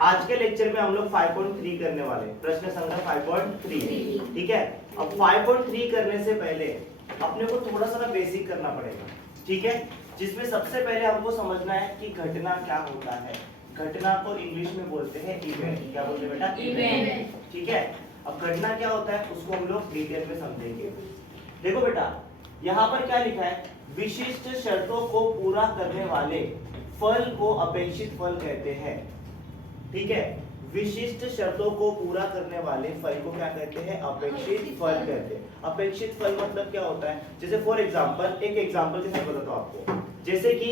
आज के लेक्चर में हम लोग 5.3 करने वाले हैं, प्रश्न संख्या 5.3। ठीक है, अब 5.3 करने से पहले अपने को थोड़ा सा ना बेसिक करना पड़ेगा। ठीक है, जिसमें सबसे पहले हमको समझना है कि घटना क्या होता है। घटना को इंग्लिश में बोलते हैं इवेंट। क्या बोलते हैं बेटा? इवेंट। ठीक है, अब घटना क्या होता है उसको हम लोग डिटेल में समझेंगे। देखो बेटा, यहाँ पर क्या लिखा है, विशिष्ट शर्तों को पूरा करने वाले फल को अपेक्षित फल कहते हैं। ठीक है, विशिष्ट शर्तों को पूरा करने वाले फल को क्या कहते हैं? अपेक्षित फल कहते हैं। अपेक्षित फल मतलब क्या होता है? जैसे फॉर एग्जांपल, एक एग्जांपल के साथ बताता हूं आपको। जैसे कि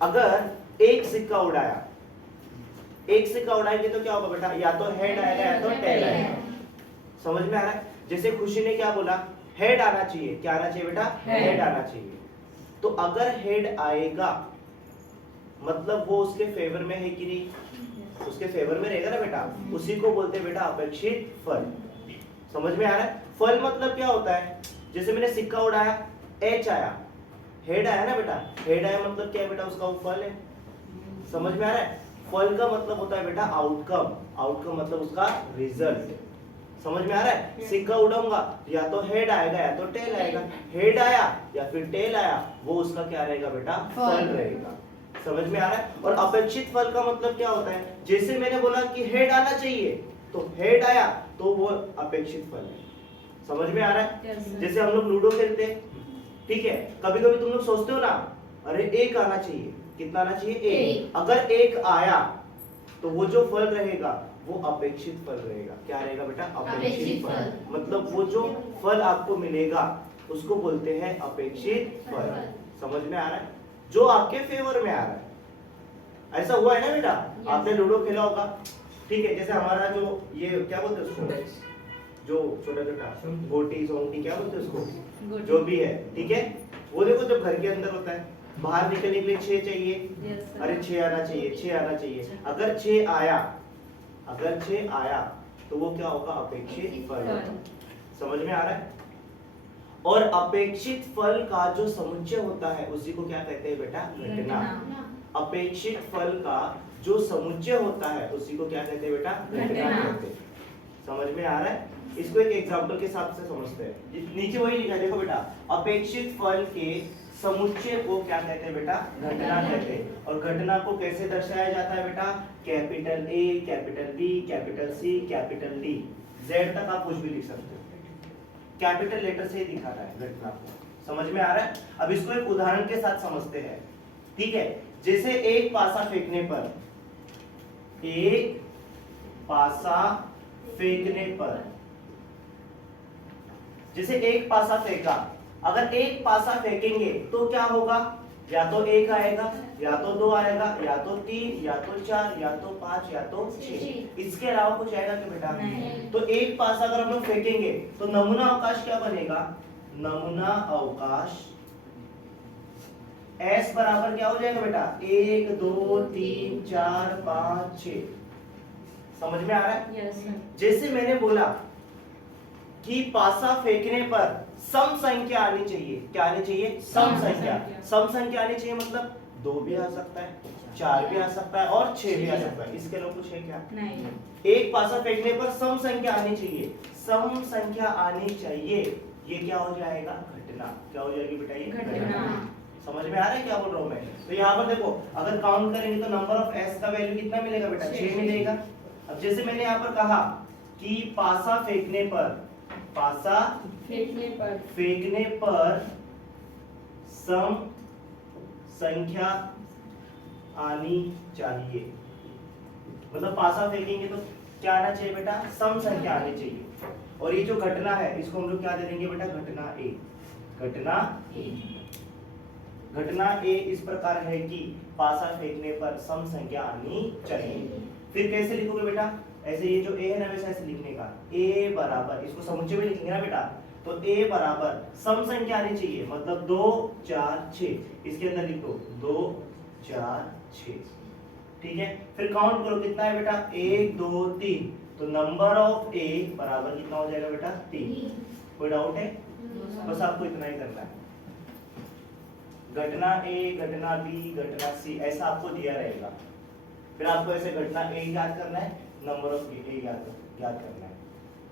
अगर एक सिक्का उड़ाया, एक सिक्का उड़ाएंगे तो क्या होगा बेटा? या तो हेड आएगा या तो टेल आएगा। समझ में आ रहा है? जैसे खुशी ने क्या बोला, हेड आना चाहिए। क्या आना चाहिए बेटा? हेड आना चाहिए। तो अगर हेड आएगा मतलब वो उसके फेवर में है कि नहीं? उसके फेवर में रहेगा ना बेटा, उसी को बोलते हैं बेटा अपेक्षित फल। समझ में आ रहा है? फल मतलब क्या होता है? जैसे मैंने सिक्का उड़ाया, एच आया, हेड आया ना बेटा, हेड आया मतलब क्या है बेटा? उसका वो फल है। समझ में आ रहा है? फल का मतलब होता है बेटा आउटकम। आउटकम मतलब उसका रिजल्ट। समझ में आ रहा है? सिक्का उड़ाऊंगा या तो हेड आएगा या तो टेल आएगा। हेड आया या फिर टेल आया, वो उसका क्या रहेगा बेटा? फल रहेगा। समझ में आ रहा है? और अपेक्षित फल का मतलब क्या होता है? जैसे मैंने बोला कि हेड आना चाहिए तो हेड आया तो वो अपेक्षित फल है। समझ में आ रहा है? जैसे हम लोग लूडो खेलते हैं, ठीक है, कभी कभी तुम लोग सोचते हो ना, अरे एक आना चाहिए। कितना आना चाहिए? एक। अगर एक आया तो वो जो फल रहेगा वो अपेक्षित फल रहेगा। क्या रहेगा बेटा? अपेक्षित फल। मतलब वो जो फल आपको मिलेगा उसको बोलते हैं अपेक्षित फल। समझ में आ रहा है? जो आपके फेवर में आ रहा है। ऐसा हुआ है ना बेटा? आपने लूडो खेला होगा, ठीक है, जैसे हमारा जो ये क्या बोलते हैं उसको, जो छोटा छोटा गोटी सोंटी क्या बोलते हैं उसको, जो भी है, ठीक है, वो देखो जब घर के अंदर होता है, बाहर निकलने के लिए 6 चाहिए। अरे 6 आना चाहिए, 6 आना चाहिए। अगर 6 आया, अगर 6 आया तो वो क्या होगा? अपेक्षित फल होगा। समझ में आ रहा है? और अपेक्षित फल का जो समुच्चय होता है उसी को क्या कहते हैं बेटा? घटना। अपेक्षित फल का जो समुच्चय होता है उसी को क्या कहते हैं बेटा? घटना कहते हैं। समझ में आ रहा है? इसको एक एग्जांपल के साथ से समझते हैं। नीचे वही लिखा है, देखो बेटा, अपेक्षित फल के समुच्चय को क्या कहते हैं बेटा? घटना कहते हैं। और घटना को कैसे दर्शाया जाता है बेटा? Capital A, capital B, capital C, capital D, Z तक आप कुछ भी लिख सकते हो। कैपिटल लेटर से ही दिखा रहा है घटना को। समझ में आ रहा है? अब इसको एक उदाहरण के साथ समझते हैं। ठीक है, जैसे एक पासा फेंकने पर, एक पासा फेंकने पर, जैसे एक पासा फेंका, अगर एक पासा फेंकेंगे तो क्या होगा? या तो 1 आएगा, या तो 2 आएगा, या तो 3, या तो 4, या तो 5, या तो 6। इसके अलावा कुछ आएगा क्या बेटा? नहीं। तो एक पासा अगर हम लोग फेंकेंगे तो नमूना अवकाश क्या बनेगा? नमूना अवकाश S बराबर क्या हो जाएगा बेटा? 1 2 3 4 5 6। समझ में आ रहा है? Yes sir. जैसे मैंने बोला कि पासा फेंकने पर सम संख्या आनी चाहिए। क्या आनी चाहिए? सम संख्या। सम संख्या आनी चाहिए मतलब 2 भी आ सकता है, 4 भी आ सकता है और 6 भी आ सकता है। इसके अलावा कुछ है क्या? नहीं। एक पासा फेंकने पर सम संख्या आनी चाहिए। सम संख्या आनी चाहिए, ये क्या हो जाएगा? घटना। क्या हो जाएगी बेटा? ये घटना। समझ में आ रहा है क्या बोल रहा हूं मैं? तो यहाँ पर देखो, अगर काउंट करेंगे तो नंबर ऑफ एस का वैल्यू कितना मिलेगा बेटा? 6 मिलेगा। अब जैसे मैंने यहाँ पर कहा कि पासा फेंकने पर, पासा फेंकने पर सम संख्या आनी चाहिए, मतलब पासा फेंकेंगे तो क्या आना चाहिए बेटा? सम संख्या आनी चाहिए। और ये जो घटना है इसको हम लोग क्या दे देंगे बेटा? घटना ए। घटना ए। घटना ए इस प्रकार है कि पासा फेंकने पर सम संख्या आनी चाहिए। फिर कैसे लिखोगे बेटा? ऐसे ये जो ए है ना, वैसे ऐसे लिखने का, ए बराबर, इसको समुच्चय में लिखेंगे ना बेटा, तो ए बराबर सम संख्या आनी चाहिए, मतलब 2 4 6। इसके अंदर लिखो 2 4 6। ठीक है, फिर काउंट करो कितना है बेटा? 1 2 3। तो नंबर ऑफ ए बराबर कितना हो जाएगा बेटा? 3। कोई डाउट है? बस आपको इतना ही करना है। घटना ए, घटना बी, घटना सी, ऐसा आपको दिया रहेगा। फिर आपको ऐसे घटना ए याद करना है, नंबर ऑफ ए याद करना है,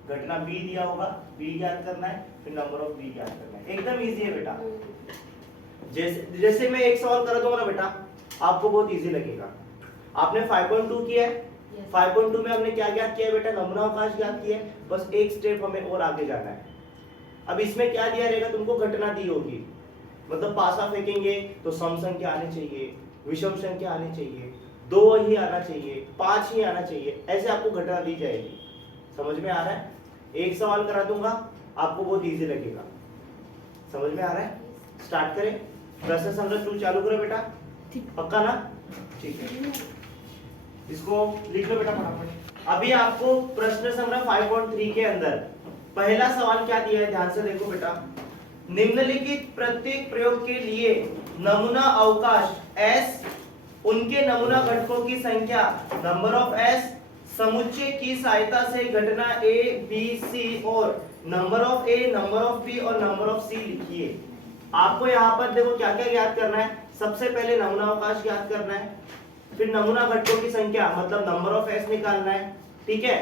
घटना बी दिया होगा, बी याद करना है, फिर नंबर ऑफ बी याद करना है। एकदम इजी है बेटा। जैसे मैं एक सवाल कर दूंगा ना बेटा, आपको बहुत इजी लगेगा। आपने 5.2 किया है, 5.2 में हमने क्या ज्ञात किया बेटा? नमूना अवकाश ज्ञात किया है। बस एक स्टेप हमें और आगे जाना है। अब इसमें क्या दिया रहेगा? तुमको घटना दी होगी, मतलब पासा फेंकेंगे तो सम संख्या आनी चाहिए, विषम संख्या आनी चाहिए, 2 ही आना चाहिए, 5 ही आना चाहिए, ऐसे आपको घटना दी जाएगी। समझ में आ रहा है? एक सवाल करा दूंगा, आपको बहुत इजी लगेगा। समझ में आ रहा है? स्टार्ट करें। प्रश्न संग्रह 2 चालू करो बेटा, पक्का ना? ठीक है, इसको लिख लो बेटा फटाफट। अभी आपको प्रश्न संग्रह 5.3 के अंदर पहला सवाल क्या दिया है, ध्यान से देखो बेटा। निम्नलिखित प्रत्येक प्रयोग के लिए नमूना अवकाश S, उनके नमूना घटकों की संख्या नंबर ऑफ S, समुच्चय की सहायता से घटना A, B, C और number of A, number of B और नंबर ऑफ C लिखिए। आपको यहाँ पर देखो क्या क्या ज्ञात करना है। सबसे पहले नमूना अवकाश ज्ञात करना है, फिर नमूना घटकों की संख्या मतलब नंबर ऑफ S निकालना है, ठीक है।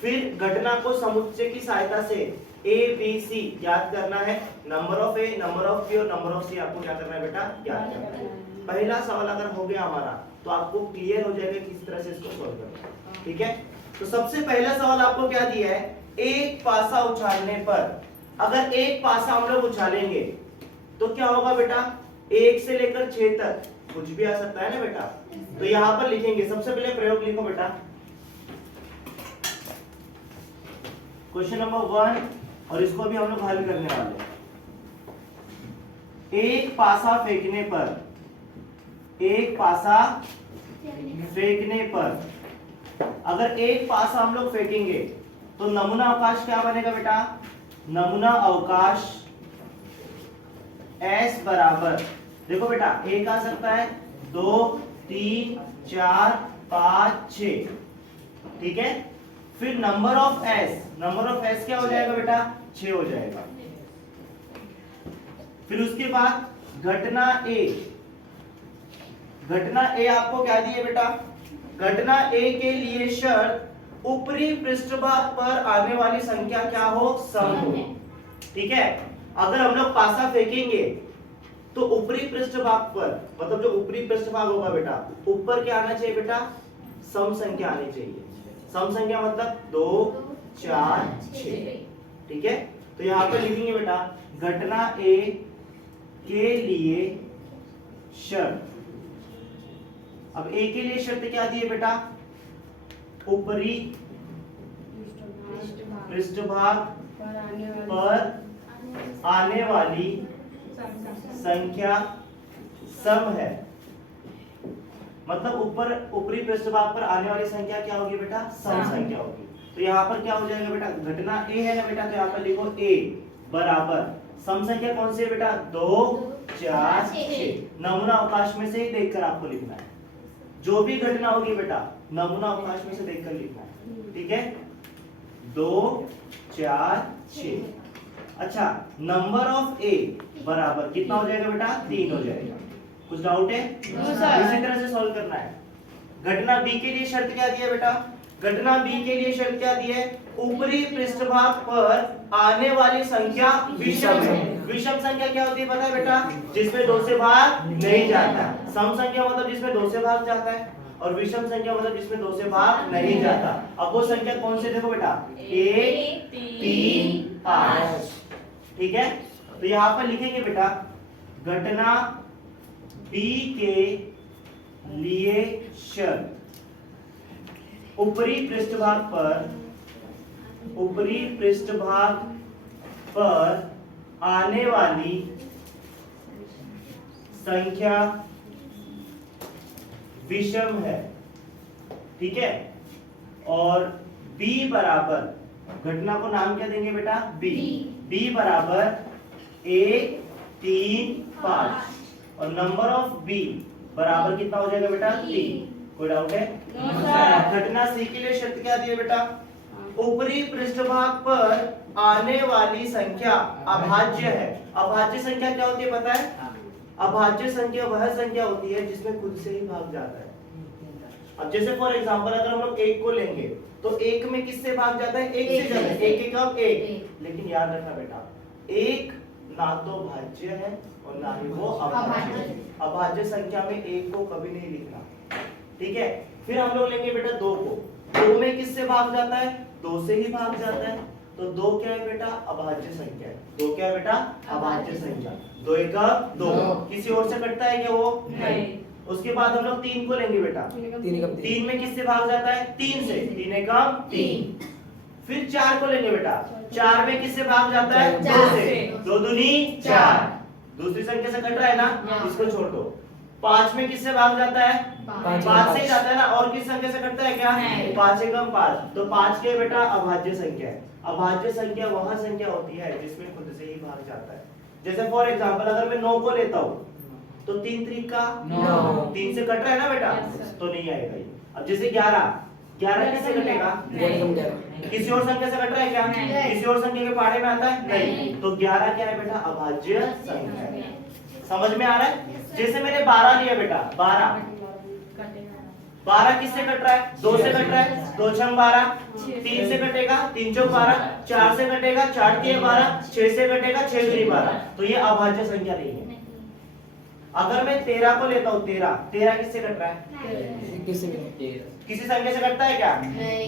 फिर घटना को समुच्चय की सहायता से A, B, C ज्ञात करना है, number of A, number of B और नंबर ऑफ C आपको क्या करना है बेटा? ज्ञात करना है। पहला सवाल अगर हो गया हमारा तो आपको क्लियर हो जाएगा किस तरह से इसको सॉल्व करना है, ठीक है। तो सबसे पहला सवाल आपको क्या दिया है? एक पासा उछालने पर, अगर एक पासा हम लोग उछालेंगे तो क्या होगा बेटा? 1 से लेकर 6 तक कुछ भी आ सकता है ना बेटा। तो यहां पर लिखेंगे, सबसे पहले प्रयोग लिखो बेटा, क्वेश्चन नंबर 1, और इसको भी हम लोग हल करने वाले हैं। एक पासा फेंकने पर, एक पासा फेंकने पर, अगर एक पासा हम लोग फेंकेंगे तो नमूना अवकाश क्या बनेगा बेटा? नमूना अवकाश S बराबर, देखो बेटा, एक आ सकता है, 2, 3, 4, 5, 6, ठीक है। फिर number of S, number of S क्या हो जाएगा बेटा? 6 हो जाएगा। फिर उसके बाद घटना A, घटना A आपको क्या दी है बेटा? घटना A के लिए शर्त ऊपरी पृष्ठभाग पर आने वाली संख्या क्या हो? सम हो, ठीक है। अगर हम लोग पासा फेंकेंगे तो ऊपरी पृष्ठभाग पर, मतलब जो ऊपरी पृष्ठभाग होगा बेटा, ऊपर क्या आना चाहिए बेटा? सम संख्या आनी चाहिए। सम संख्या मतलब 2, 4, 6, ठीक है। तो यहां पर लिखेंगे बेटा, घटना A के लिए शर्त, अब A के लिए शर्त क्या दी है बेटा? ऊपरी पृष्ठभाग पर आने वाली संख्या सम है, मतलब ऊपरी पृष्ठभाग पर आने वाली संख्या क्या होगी बेटा? सम संख्या होगी। तो यहाँ पर क्या हो जाएगा बेटा? घटना A है ना बेटा, तो यहाँ पर लिखो A बराबर सम संख्या कौन सी है बेटा? 2, 4, 6। नमूना अवकाश में से ही देखकर आपको लिखना है। जो भी घटना होगी बेटा नमूना अवकाश में से देखकर लिखना है, ठीक है। 2, 4, 6। अच्छा, नंबर ऑफ A बराबर कितना हो जाएगा बेटा? 3 हो जाएगा। कुछ डाउट है? इसी तरह से सॉल्व करना है। घटना B के लिए शर्त क्या दी है बेटा? घटना B के लिए शर्त क्या दी है? ऊपरी पृष्ठभाग पर आने वाली संख्या विषम है। विषम संख्या क्या होती है पता है बेटा? जिसमें 2 से भाग नहीं जाता। सम संख्या मतलब जिसमें 2 से भाग जाता है, और विषम संख्या मतलब जिसमें 2 से भाग नहीं जाता। अब वो संख्या कौन से देखो बेटा? 1, 3, 5, ठीक है। तो यहां पर लिखेंगे बेटा, घटना B के लिए शर्त ऊपरी पृष्ठभाग पर आने वाली संख्या विषम है, ठीक है। और B बराबर, घटना को नाम क्या देंगे बेटा? B बराबर 1, 3, 5 और नंबर ऑफ B बराबर कितना हो जाएगा बेटा? 3। कोई डाउट है? घटना C के लिए शर्त क्या दी है बेटा? ऊपरी पृष्ठभाग पर आने वाली संख्या अभाज्य है। अभाज्य संख्या क्या होती है पता है? अभाज्य संख्या वह संख्या होती है जिसमें खुद से ही भाग जाता है। अब जैसे फॉर एग्जांपल अगर हम लोग 1 को लेंगे तो 1 में किससे भाग जाता है? 1 से जाता है। 1 1 कब 1, लेकिन याद रखना बेटा 1 ना तो भाज्य है और ना ही वो अभाज्य है। अभाज्य संख्या में 1 को कभी नहीं लिखना, ठीक है। फिर हम लोग लेंगे बेटा 2 को, 2 में किससे भाग जाता है? 2 से ही भाग जाता है। तो 2 क्या है बेटा? अभाज्य संख्या है। 2 क्या है बेटा? अभाज्य संख्या। 2 1 2, किसी और से कटता है क्या वो? नहीं। उसके बाद हम लोग 3 को लेंगे बेटा, 3 में किससे भाग जाता है? 3 से, 3 1 3। फिर 4 को लेंगे बेटा, 4 में किससे भाग जाता है? 2 से, 2 दूनी 4। दूसरी संख्या से कट रहा है ना, इसको छोड़ दो। 5 में किससे भाग जाता है? 5 से ही जाता है ना, और किस संख्या से कटता है क्या? 5 1 5। तो 5 के बेटा अभाज्य संख्या है। अभाज्य संख्या वह संख्या होती है जिसमें खुद से ही भाग जाता है। जैसे फॉर एग्जांपल अगर मैं 9 को लेता हूं तो 3 3 का 9, 3 से कट रहा है ना बेटा, तो नहीं आएगा ये। अब जैसे 11 किससे कटेगा? किसी और संख्या से कट रहा है क्या? किसी और संख्या के पहाड़े में आता है? नहीं। तो 11 क्या है बेटा? अभाज्य संख्या है। समझ में आ रहा है? जैसे मैंने 12 लिया बेटा, 12 किससे कट रहा है? 2 से कट रहा है, 2 6 12। 3 से कटेगा, 3 4 12। 4 से कटेगा, 4 3 12। 6 से कटेगा, 6 3 12। तो ये अभाज्य संख्या नहीं है। अगर मैं 13 को लेता हूँ, 13 किससे कट रहा है? किसी संख्या से कटता है क्या?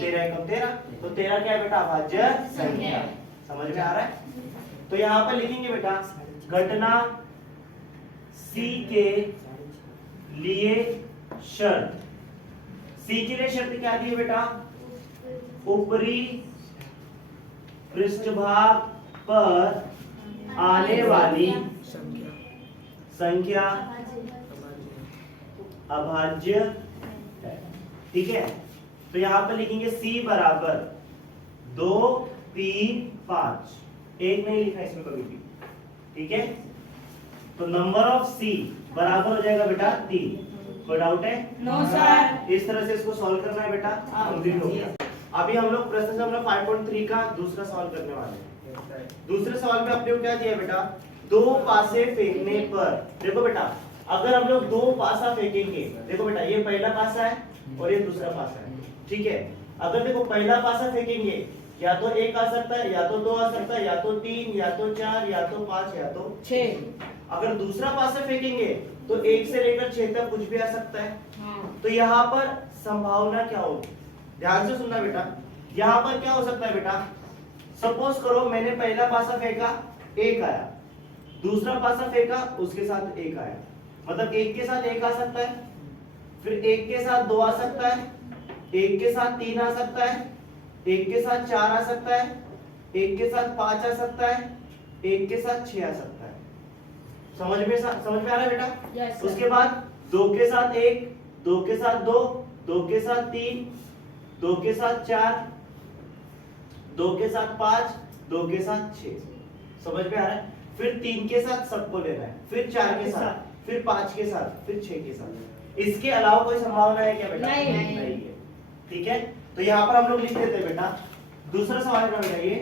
13 1 13। तो 13 क्या है बेटा? अभाज्य संख्या। समझ में आ रहा है? तो यहाँ पर लिखेंगे बेटा घटना C के लिए शर्त। C के लिए शर्त क्या दी है बेटा? ऊपरी पृष्ठभाग पर आने वाली संख्या अभाज्य है, ठीक है। तो यहां पर लिखेंगे C बराबर 2 3 5। 1 नहीं लिखना इसमें कभी भी, ठीक है। तो नंबर ऑफ C बराबर हो जाएगा बेटा 3। कोई डाउट है? No sir. इस तरह से इसको सॉल्व करना है बेटा, कंप्लीट हो गया। अभी हम लोग प्रश्न संख्या 5.3 का दूसरा सवाल करने वाले हैं। दूसरे सवाल में अपने को क्या दिया बेटा? 2 पासे फेंकने पर, देखो बेटा अगर हम लोग 2 पासा फेंकेंगे, देखो बेटा ये पहला पासा है और ये दूसरा पासा है, ठीक है। अगर देखो पहला पासा फेंकेंगे या तो 1 आ सकता है, या तो 2 आ सकता है, या तो 3, या तो 4, या तो 5, या तो 6। अगर दूसरा पासा फेंकेंगे तो 1 से लेकर 6 तक कुछ भी आ सकता है। तो यहाँ पर संभावना क्या होगी? ध्यान से सुनना बेटा। यहाँ पर क्या हो सकता है बेटा? सपोज करो मैंने पहला पासा फेंका, 1 आया, दूसरा पासा फेंका उसके साथ 1 आया, मतलब 1 के साथ 1 आ सकता है, फिर 1 के साथ 2 आ सकता है, 1 के साथ 3 आ सकता है, 1 के साथ 4 आ सकता है, 1 के साथ 5 आ सकता है, 1 के साथ 6 आ सकता है। समझ में आ रहा है बेटा? yes, उसके बाद 2 के साथ 1, 2 के साथ 2, 2 के साथ 3, 2 के साथ 4, 2 के साथ 5, 2 के साथ 6। समझ में आ रहा है? फिर 3 के साथ सबको लेना है, फिर 4 के साथ, फिर 5 के साथ, फिर 6 के साथ। इसके अलावा कोई संभावना है क्या बेटा? नहीं है, ठीक है। तो यहाँ पर हम लोग लिख देते हैं बेटा दूसरा सवाल का बेटा ये।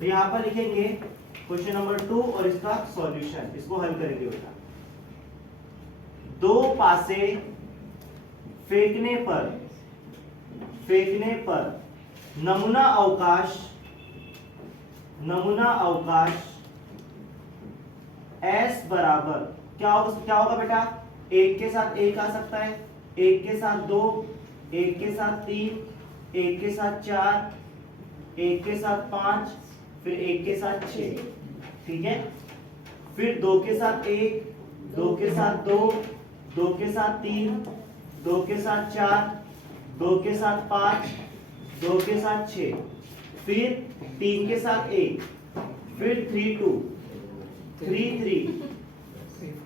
तो यहाँ पर लिखेंगे क्वेश्चन नंबर 2 और इसका सॉल्यूशन, इसको हल करेंगे बेटा। 2 पासे फेंकने पर नमूना अवकाश S बराबर क्या होगा बेटा? 1 के साथ 1 आ सकता है, 1 के साथ 2, 1 के साथ 3, 1 के साथ 4, 1 के साथ 5, फिर 1 के साथ 6, ठीक है। फिर 2 के साथ 1, 2 के साथ 2, 2 के साथ 3, 2 के साथ 4, 2 के साथ 5, 2 के साथ 6, फिर 3 के साथ 1, फिर 3 2, 3 3,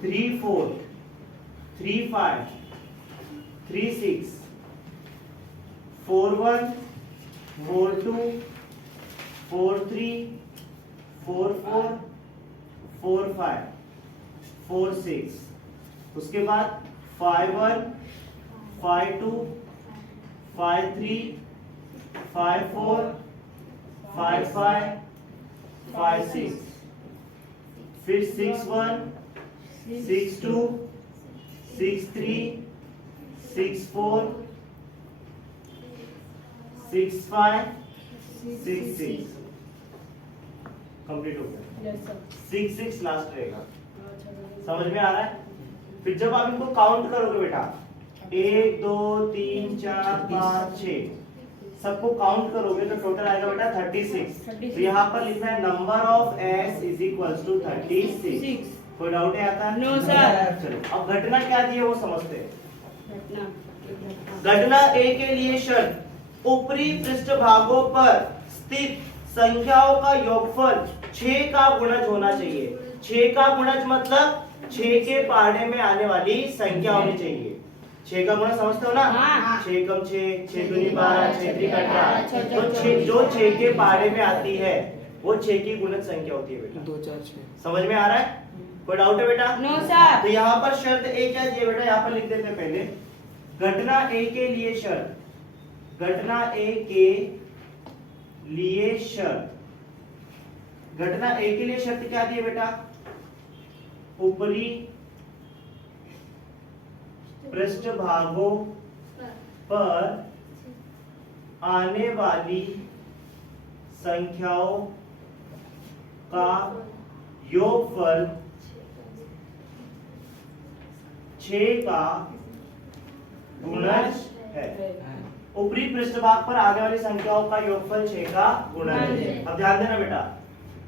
3 4, 3 5, 3 6, 4 1, 4 2, 4 3, 4 4, 4 5, 4 6। उसके बाद 5 1, 5 2, 5 3, 5 4, 5 5, 5 6, फिर 6 1, 6 2, 6 3, 6 4, 6566 कंप्लीट हो गया। 66 लास्ट रहेगा। समझ में आ रहा है? फिर जब आप इनको काउंट करोगे बेटा 1 2 3 4 5 6 सबको काउंट करोगे तो टोटल आएगा बेटा 36। तो यहाँ पर लिखना है number of s is equals to 36। कोई डाउट है आता है? No sir. चलो अब घटना क्या दी है वो समझते हैं। घटना ए के लिए शर्त ऊपरी पृष्ठ भागों पर स्थित संख्याओं का योगफल 6 का गुणज होना चाहिए। 6 का गुणज मतलब 6 के पहाड़े में आने वाली संख्या होनी चाहिए। 6 का गुणज समझते हो ना? हाँ। 6 कम 6 6 दूनी 12 6 त्रिक 18। तो 6 जो 6 के पहाड़े में आती है वो 6 की गुणज संख्या होती है बेटा। 2 4 6 समझ में आ रहा है? कोई डाउट है बेटा? No sir. तो यहाँ पर शर्त ए क्या दी है बेटा? यहाँ पर लिख देते हैं पहले। घटना ए के लिए शर्त, घटना ए के लिए शर्त, घटना ए के लिए शर्त क्या दी है बेटा? ऊपरी पृष्ठ भागों पर आने वाली संख्याओं का योगफल 6 का गुणज है। ऊपरी पृष्ठभाग पर आने वाली संख्याओं का योगफल 6 का गुणज है। अब ध्यान देना बेटा,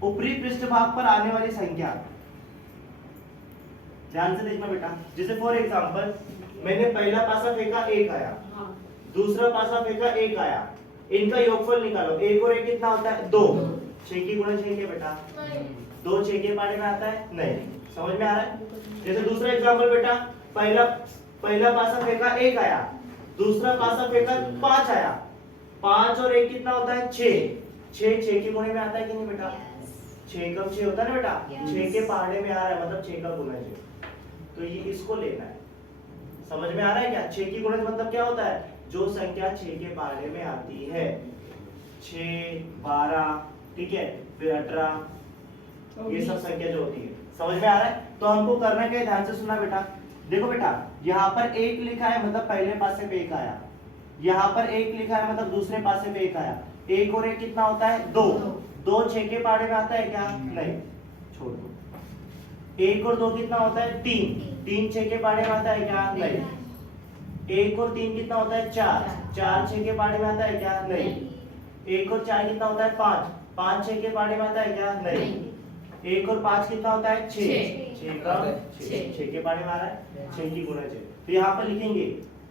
ऊपरी पृष्ठभाग पर आने वाली संख्या, ध्यान से देखना बेटा। जैसे फॉर एग्जांपल मैंने पहला पासा फेंका 1 आया, दूसरा पासा फेंका 1 आया, इनका योगफल निकालो। 1 और 1 कितना होता है? 2। 6 की गुणज 6 है बेटा। 2 6 के पहाड़े में आता है? नहीं। समझ में आ रहा है? जैसे दूसरा एग्जांपल बेटा, पहला पासा फेंका 1 आया, दूसरा पासा फेंका 5 आया, 5 और 1 कितना होता है? 6। 6 के गुणे में आता है कि नहीं बेटा? 6 कम 6 होता है ना बेटा? 6 के पहाड़े में आ रहा है मतलब 6 का गुणज है। तो ये इसको लेना है। समझ में आ रहा है क्या? 6 की गुणज मतलब क्या होता है? जो संख्या 6 के पहाड़े में आती है। 6 12 ठीक है, फिर 18, ये सब संख्या जो होती है। समझ में आ रहा है? तो हमको करना क्या है, ध्यान से सुनना बेटा। देखो बेटा, यहाँ पर 1 लिखा है मतलब पहले पासे पे 1 आया, यहाँ पर 1 लिखा है मतलब दूसरे पासे पे 1 आया। 1 और 1 कितना होता है? 2। 2 6 के पहाड़े में आता है क्या? नहीं, छोड़ दो। 1 और 2 कितना होता है? 3। 3 6 के पहाड़े में आता है क्या? नहीं। 1 और 3 कितना होता है? 4। 4 6 के पहाड़े में आता है क्या? नहीं। 1 और 4 कितना होता है? 5। 5 6 के पहाड़े में आता है क्या? नहीं। 1 और 5 कितना होता है? 6। 6 का 6 के पहाड़े में आ रहा है, 6 की गुणज है। तो यहाँ पर लिखेंगे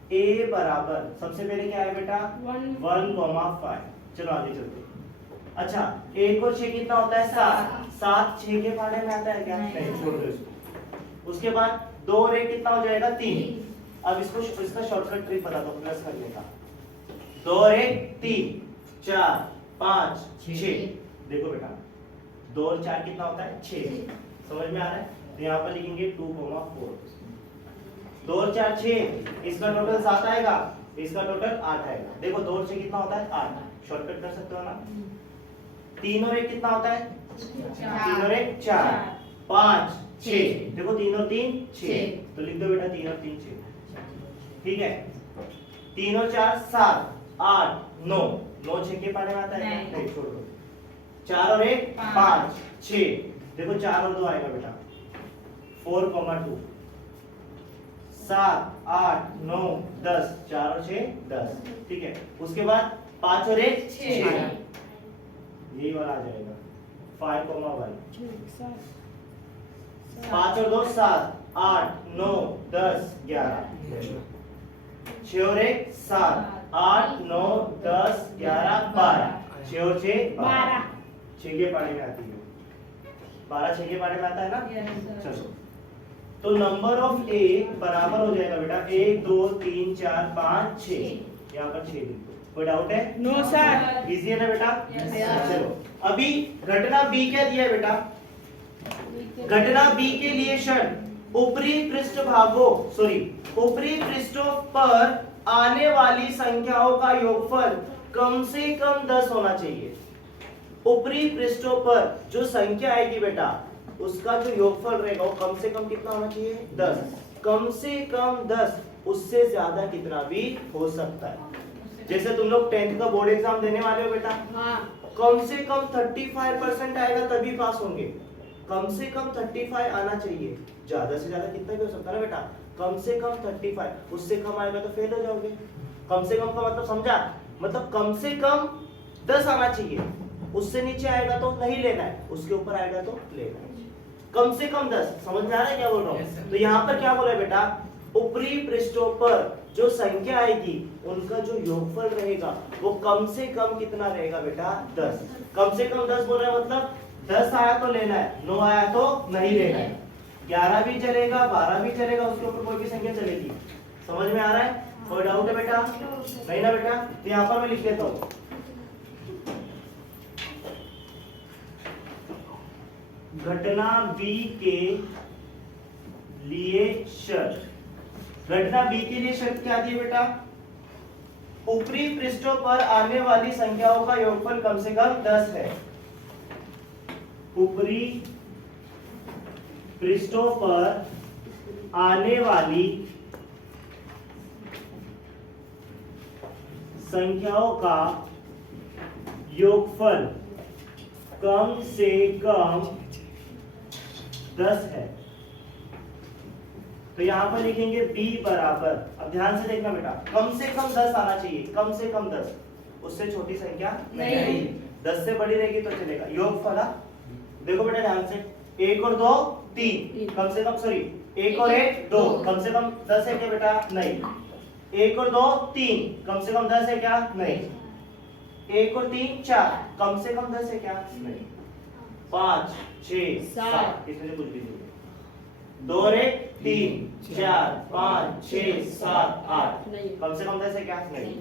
a बराबर, सबसे पहले क्या है बेटा? 1,5। चलो आगे चलते हैं। अच्छा, 1 और 6 कितना होता है? 7। 7 6 के पहाड़े में आता है क्या? नहीं, छोड़ दो इसको। उसके बाद 2 और 1 कितना हो जाएगा? 3। अब इसका शॉर्टकट ट्रिक बता दो प्लस करने का। 2 और 1 3, 4 5 6। देखो बेटा, 2 और 4 कितना होता है? 6। समझ में आ रहा है? तो यहाँ पर लिखेंगे 2,4। 2 और 4 6, इसका टोटल 7 आएगा, इसका टोटल 8 आएगा। देखो 2 और 6 कितना होता है? 8। शॉर्टकट कर सकते हो ना? 3 और 1 कितना होता है? 3 और 1 4, 5 6। देखो 3 और 3 6, तो लिख दो बेटा 3 और 3 6। ठीक है, 3 और 4 7 8 9। 9 6 के पहाड़े में आता है? नहीं, छोड़ दो। 4 और 1 5 6। देखो 4 और 2 आएगा बेटा 4,2। 7 8 9 10। 4 और 6 10। ठीक है, उसके बाद 5 और 1 6। यही वाला आ जाएगा 5,1। 5 और 2 7 8 9 10 11। 6 और 1 7 8 9 10 11 12। 6 और 6 12। 6 के पहाड़े में आती है, 12 6 के पहाड़े में आता है ना? चलो, तो नंबर ऑफ ए बराबर हो जाएगा बेटा 1 2 3 4 5 6। यहाँ पर 6 लिख दो। कोई डाउट है? No sir. इजी है ना बेटा? चलो, अभी घटना बी क्या दिया है बेटा? घटना बी के लिए शर्त ऊपरी पृष्ठों पर आने वाली संख्याओं का योगफल कम से कम 10 होना चाहिए। ऊपरी पृष्ठों पर जो संख्या आएगी बेटा, उसका जो योगफल रहेगा वो कम से कम कितना होना चाहिए? 10। कम से कम 10, उससे ज्यादा कितना भी हो सकता है। जैसे तुम लोग 10th का बोर्ड एग्जाम देने वाले हो बेटा, कम से कम 35% आएगा तभी पास होंगे। कम से कम 35 आना चाहिए, ज्यादा से ज्यादा कितना भी हो सकता है ना बेटा, कम से कम 35, उससे कम आएगा तो फेल हो जाओगे। कम से कम का मतलब समझा, मतलब कम से कम 10 आना चाहिए, उससे नीचे आएगा तो नहीं लेना है, उसके ऊपर आएगा तो लेना है। कम से कम 10, समझ में आ रहा है क्या बोल रहा हूँ? तो यहाँ पर क्या बोला है बेटा, ऊपरी पृष्ठों पर जो संख्या आएगी उनका जो योगफल रहेगा वो कम से कम कितना रहेगा बेटा, 10। कम से कम 10 बोल रहा है मतलब 10 आया तो लेना है, 9 आया तो नहीं लेना है। 11 भी चलेगा, 12 भी चलेगा, उसके ऊपर कोई भी संख्या चलेगी। समझ में आ रहा है? कोई डाउट है बेटा? नहीं ना बेटा? तो यहाँ पर मैं लिख लेता हूँ, घटना बी के लिए शर्त। घटना बी के लिए शर्त क्या दी बेटा, ऊपरी पृष्ठों पर आने वाली संख्याओं का योगफल कम से कम 10 है। ऊपरी पृष्ठों पर आने वाली संख्याओं का योगफल कम से कम 10 है। तो यहां पर लिखेंगे b बराबर, अब ध्यान से देखना बेटा, कम से कम 10 आना चाहिए, कम से कम 10, उससे छोटी संख्या नहीं, 10 से बड़ी रहेगी तो चलेगा। योगफल देखो बेटा ध्यान से, 1 और 2 3, कम से कम, सॉरी 1 और 1 2, कम से कम 10 है क्या बेटा? नहीं। 1 और 2 3, कम से कम 10 है क्या? नहीं। 1 और 3 4, कम से कम 10 है क्या? नहीं। 5 6 7, इसमें से कुछ भी नहीं। 2 और 1 3 4 5 6 7 8, कम से कम 10 है क्या? नहीं।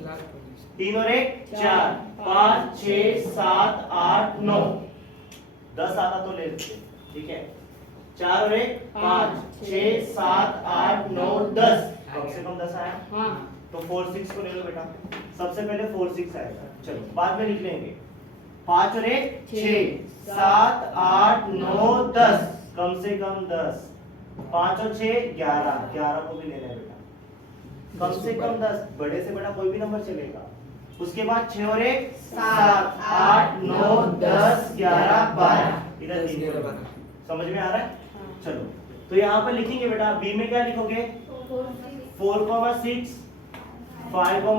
3 और 1 4 5 6 7 8 9, 10 आता तो ले लेते, ठीक है। 4 और 1 5 6 7 8 9 10, कम से कम 10 आया। तो 4 6 को ले लो बेटा, सबसे पहले 4 6 आएगा, चलो बाद में लिख लेंगे। 5 और 1 6 7 8 9 10, कम से कम 10। 5 और 6 11, 11 को भी लेना है बेटा, कम से कम 10, बड़े से बड़ा कोई भी नंबर चलेगा। उसके बाद 6 और 1 7 8 9 10 11 12, इधर 3, समझ में आ रहा है? चलो तो यहाँ पर लिखेंगे बेटा, बी में क्या लिखोगे, 4 6 5 5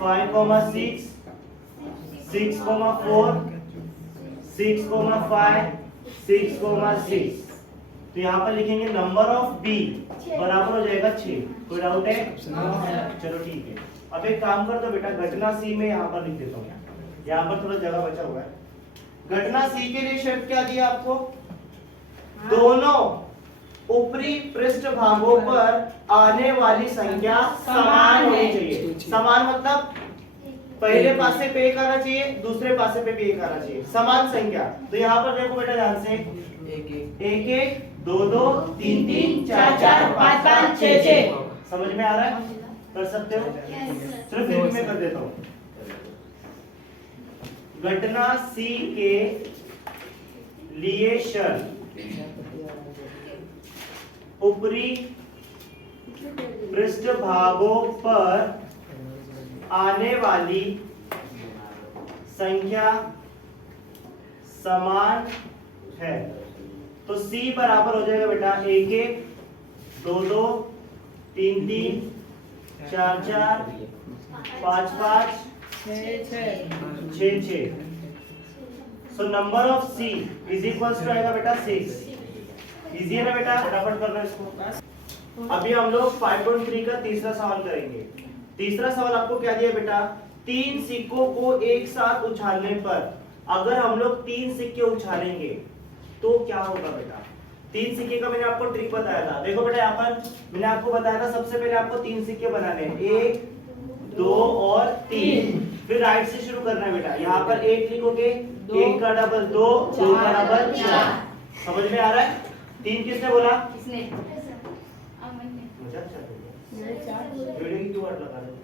5 6 6 4 6 5 6 6। तो यहाँ पर लिखेंगे नंबर ऑफ बी बराबर हो जाएगा 6। कोई डाउट है? चलो ठीक है। अब एक काम कर दो बेटा, घटना सी में यहाँ पर लिख देता हूँ, यहाँ पर थोड़ा जगह बचा हुआ है। घटना सी के लिए शर्त क्या दिया आपको, दोनों ऊपरी पृष्ठ भागों पर आने वाली संख्या समान होनी चाहिए। समान मतलब पहले पासे पे एक आना चाहिए, दूसरे पासे पे भी एक आना चाहिए, समान संख्या। तो यहाँ पर देखो बेटा ध्यान से, 1 1 2 2 3 3 4 4 5 5 6 6, समझ में आ रहा है? कर सकते हो? चलो फिर भी मैं कर देता हूँ। घटना सी के लिए शर्त, ऊपरी पृष्ठ भागों पर आने वाली संख्या समान है। तो C बराबर हो जाएगा बेटा 1 1 2 2 3 3 4 4 5 5 6 6। So number of C is equals to आएगा बेटा 6। इजी है ना बेटा? फटाफट करना इसको। अभी हम लोग 5.3 का तीसरा सवाल करेंगे। तीसरा सवाल आपको क्या दिया बेटा, 3 सिक्कों को एक साथ उछालने पर अगर हम लोग 3 सिक्के उछालेंगे तो क्या होगा बेटा? 3 सिक्के का मैंने आपको ट्रिक बताया था। देखो बेटा यहाँ पर मैंने आपको बताया था, सबसे पहले आपको 3 सिक्के बनाने हैं, 1 2 और 3। फिर राइट से शुरू करना है बेटा। यहाँ पर 1 लिखोगे, 1 का डबल 2, 2 का डबल 4। समझ में आ रहा है? 3 किसने बोला? किसने? क्यों वर्ड लगा रहे हो?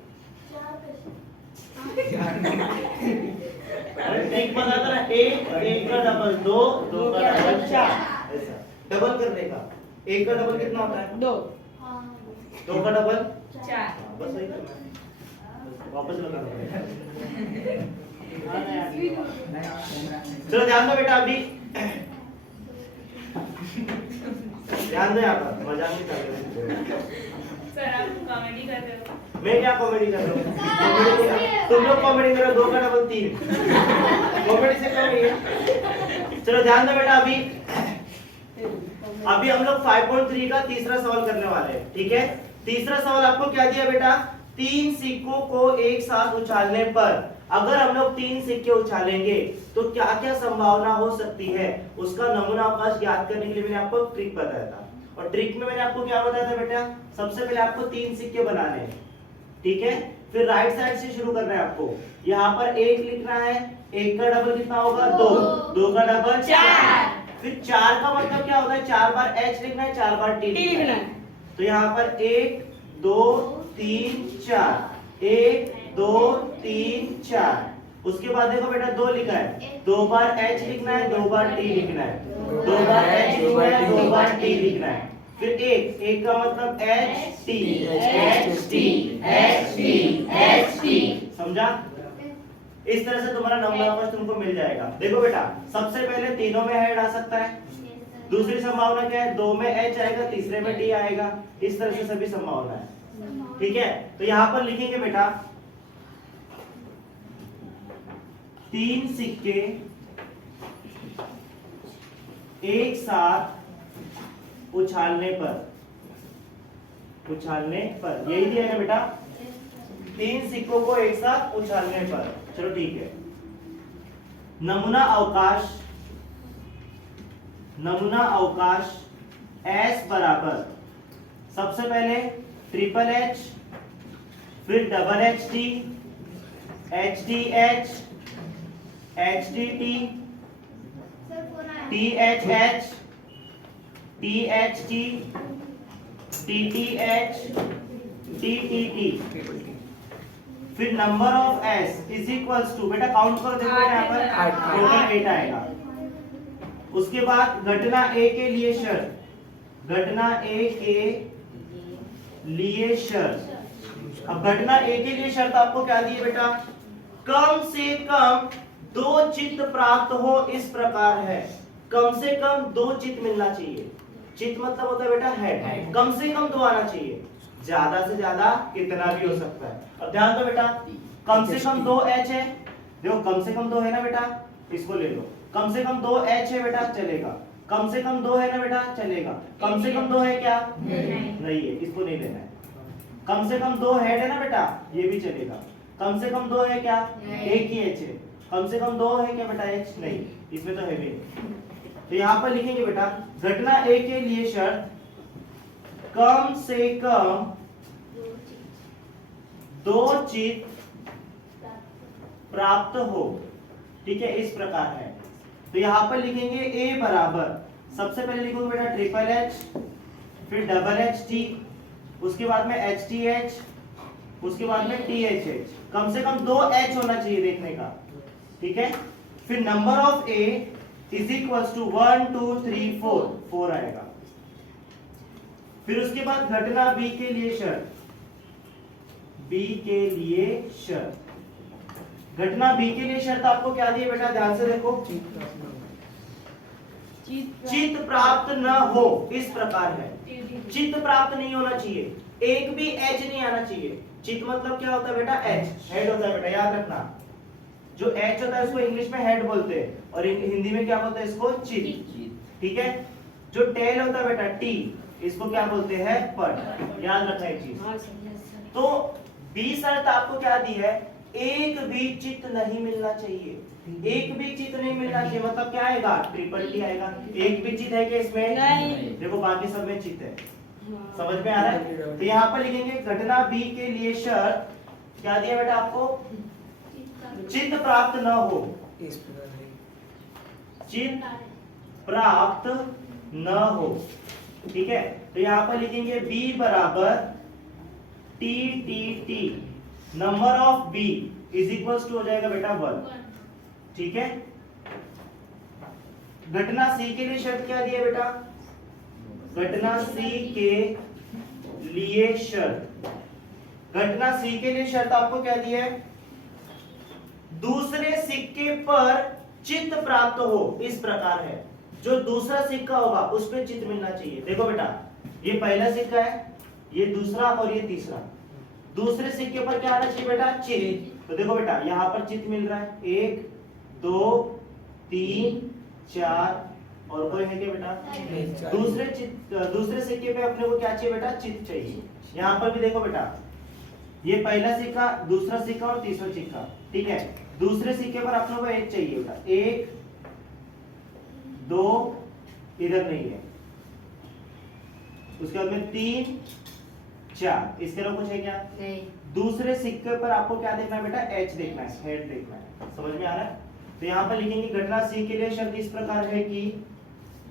एक बताता ना, 1 का डबल 2, 2 का डबल 4, ऐसा डबल करने का। 1 का डबल कितना होता है? 2, 2 का डबल 4। बस वही करना है। वापस लगाना पड़ेगा। चलो ध्यान दो बेटा, अभी ध्यान दो, यहाँ पर मजाक नहीं कर रहे। सर आप कॉमेडी कर रहे हो? मैं क्या कॉमेडी कर रहा हूँ? तुम लोग कॉमेडी कर रहे हो, 2 का डबल 3 कॉमेडी से कम है। चलो ध्यान दो बेटा, अभी हम लोग 5.3 का तीसरा सवाल करने वाले हैं, ठीक है। तीसरा सवाल आपको क्या दिया बेटा, 3 सिक्कों को एक साथ उछालने पर अगर हम लोग 3 सिक्के उछालेंगे तो क्या क्या संभावना हो सकती है, उसका नमूना अवकाश ज्ञात करने के लिए मैंने आपको ट्रिक बताया था। और ट्रिक में मैंने आपको क्या बताया था बेटा, सबसे पहले आपको 3 सिक्के बनाने हैं, ठीक है। फिर राइट साइड से शुरू करना है आपको। यहाँ पर 1 लिखना है, 1 का डबल कितना होगा 2, 2 का डबल 4, फिर 4 का मतलब क्या होता है, 4 बार H लिखना है, 4 बार T लिखना है। तो यहाँ पर 1 2 3 4, 1 2 3 4। उसके बाद देखो बेटा 2 लिखा है, 2 बार H लिखना है, 2 बार T लिखना है, 2 बार H लिखना है, 2 बार T लिखना है। फिर 1 का मतलब H T H T H T H T, समझा। इस तरह से तुम्हारा नमूना अवकाश तुमको मिल जाएगा। देखो बेटा, सबसे पहले तीनों में हेड आ सकता है, दूसरी संभावना क्या है, 2 में H आएगा, तीसरे में T आएगा। इस तरह से सभी संभावना है, ठीक है। तो यहाँ पर लिखेंगे बेटा 3 सिक्के एक साथ उछालने पर, यही दिया है बेटा, 3 सिक्कों को एक साथ उछालने पर। चलो ठीक है। नमूना अवकाश S बराबर सबसे पहले ट्रिपल H, फिर double HT, HTH, HTT, THH, THT, TTH, TTT। फिर number of S is equals to, बेटा काउंट करो, देखो यहाँ पर टोटल 8 आएगा। उसके बाद घटना A के लिए शर्त, घटना A के लिए शर्त। अब घटना A के लिए शर्त आपको क्या दी है बेटा, कम से कम 2 चित्त प्राप्त हो इस प्रकार है। कम से कम 2 चित्त मिलना चाहिए। चित्त मतलब होता है बेटा हेड, कम से कम 2 आना चाहिए, ज्यादा से ज्यादा कितना भी हो सकता है। अब ध्यान दो बेटा, कम से कम 2 H है, देखो कम से कम 2 है ना बेटा, इसको ले लो। कम से कम 2 H है बेटा, चलेगा। कम से कम 2 है ना बेटा, चलेगा। कम से कम 2 है क्या, नहीं है, इसको नहीं लेना है। कम से कम 2 हेड है ना बेटा, ये भी चलेगा। कम से कम 2 है क्या, एक ही H है। कम से कम 2 है क्या बेटा, H नहीं, इसमें तो है भी नहीं। तो यहाँ पर लिखेंगे बेटा घटना A के लिए शर्त कम से कम 2 चित्त प्राप्त हो, ठीक है, इस प्रकार है। तो यहाँ पर लिखेंगे A बराबर, सबसे पहले लिखोगे बेटा ट्रिपल H, फिर डबल HT, उसके बाद में HTH, उसके बाद में THH। कम से कम 2 H होना चाहिए देखने का, ठीक है। फिर number of A is equals to 1 2 3 4, 4 आएगा। फिर उसके बाद घटना B के लिए शर्त, B के लिए शर्त, घटना B के लिए शर्त आपको क्या दी है बेटा, ध्यान से देखो, चित्त प्राप्त न हो इस प्रकार है। चित्त प्राप्त नहीं होना चाहिए, एक भी H नहीं आना चाहिए। चित्त मतलब क्या होता है बेटा, H हेड होता है बेटा, याद रखना। जो H होता है उसको इंग्लिश में हेड बोलते हैं और हिंदी में क्या बोलते हैं इसको, चित्त, ठीक है। जो टेल होता है बेटा T, इसको क्या बोलते हैं, पट, याद रखना एक चीज। तो B शर्त आपको क्या दी है, एक भी चित्त नहीं मिलना चाहिए। एक भी चित्त नहीं मिलना चाहिए मतलब क्या आएगा, ट्रिपल T आएगा। एक भी चित्त है क्या इसमें, नहीं। देखो बाकी सब में चित्त है, समझ में आ रहा है। तो यहाँ पर लिखेंगे घटना B के लिए शर्त क्या दिया बेटा आपको, चित्त प्राप्त न हो, चित्त प्राप्त न हो, ठीक है। तो यहाँ पर लिखेंगे B बराबर TTT, number of B is equals to हो जाएगा बेटा 1, ठीक है। घटना C के लिए शर्त क्या दी है बेटा, घटना C के लिए शर्त, घटना सी के लिए शर्त आपको क्या दी है, दूसरे सिक्के पर चित्त प्राप्त हो, इस प्रकार है। जो दूसरा सिक्का होगा उस पे चित्त मिलना चाहिए। देखो बेटा, ये पहला सिक्का है, ये दूसरा और ये तीसरा। दूसरे सिक्के पर क्या आना चाहिए बेटा, चित्त। तो देखो बेटा, यहाँ पर चित्त मिल रहा है, 1 2 3 4 और कोई है क्या बेटा, दूसरे सिक्के पे अपने को क्या चाहिए बेटा, चित्त चाहिए। यहाँ पर भी देखो बेटा, ये पहला सिक्का, दूसरा सिक्का और तीसरा सिक्का, ठीक है। दूसरे सिक्के पर अपने को 1 चाहिए बेटा, 1 2 इधर नहीं है, उसके बाद में 3 4, इसके अलावा कुछ है क्या नहीं। दूसरे सिक्के पर आपको क्या देखना है बेटा, एच देखना है, हेड देखना है। समझ में आ रहा है? तो यहाँ पर लिखेंगे घटना सी के लिए शर्त इस प्रकार है कि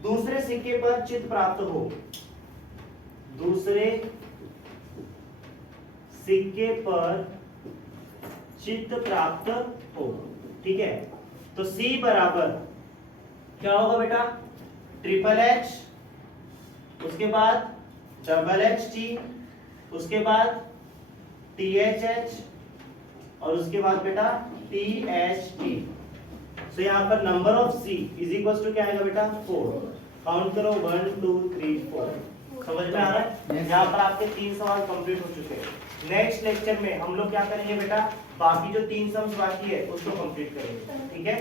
दूसरे सिक्के पर चित्त प्राप्त हो, दूसरे सिक्के पर चित्त प्राप्त हो, ठीक है। तो सी बराबर क्या होगा बेटा, ट्रिपल एच, उसके बाद डबल एच टी, उसके बाद टी एच एच और उसके बाद बेटा टी एच टी। तो यहाँ पर number of C is equal to क्या आएगा बेटा, 4। काउंट करो 1 2 3 4। समझ में आ रहा है? यहाँ पर आपके 3 सवाल कंप्लीट हो चुके हैं। नेक्स्ट लेक्चर में हम लोग क्या करेंगे बेटा, बाकी जो 3 सम्स बाकी है उसको कंप्लीट करेंगे, ठीक है।